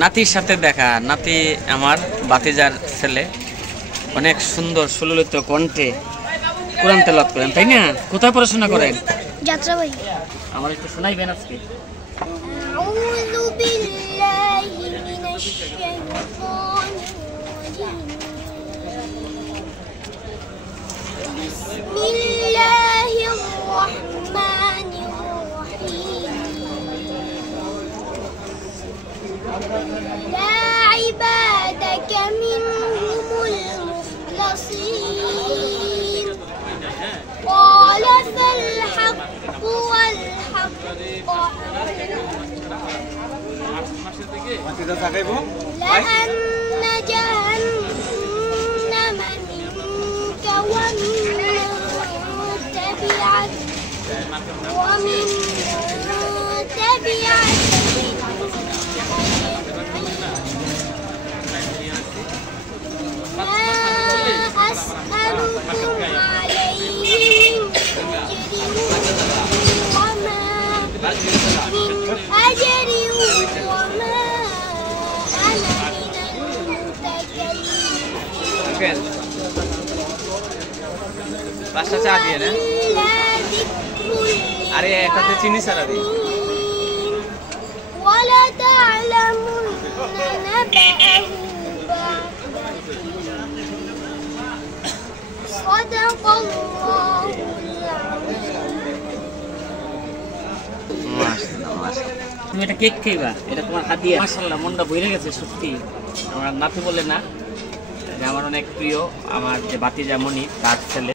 নাতির সাথে দেখা। নাতি আমার ভাতিজার ছেলে, অনেক সুন্দর সুললিত কণ্ঠে কোরআন তেলাওয়াত করেন, তাই না? কোথায় পড়াশোনা করেন? যাত্রাবাড়ি। আমার একটু শোনাইবেন আজকে? আউযু বিল্লাহি মিনাশ শাইতানির রাজিম। বিসমিল্লাহির রাহমানির রাহিম। লা ইবাদাকা মিনহুমুল মুখলাসিন। ক্বালা ফাল হাক্কু ওয়াল لأن جهنم منك ومن تبعك ما أسألكم عليه من أجر وما من أجر وما أنا من المتكلمين পাঁচটা চা দিয়ে না? আরে একটাতে চিনি ছাড়া দিই। ولا تعلمن نبأه بعد صدق الله তুমি এটা কেক খাইবা, এটা তোমার হাদিয়া। মাশাআল্লাহ, মনটা ভরে গেছে সত্যি। আমার নাতি বলে না, যে আমার অনেক প্রিয়, আমার যে ভাতিজা মনি, তার ছেলে।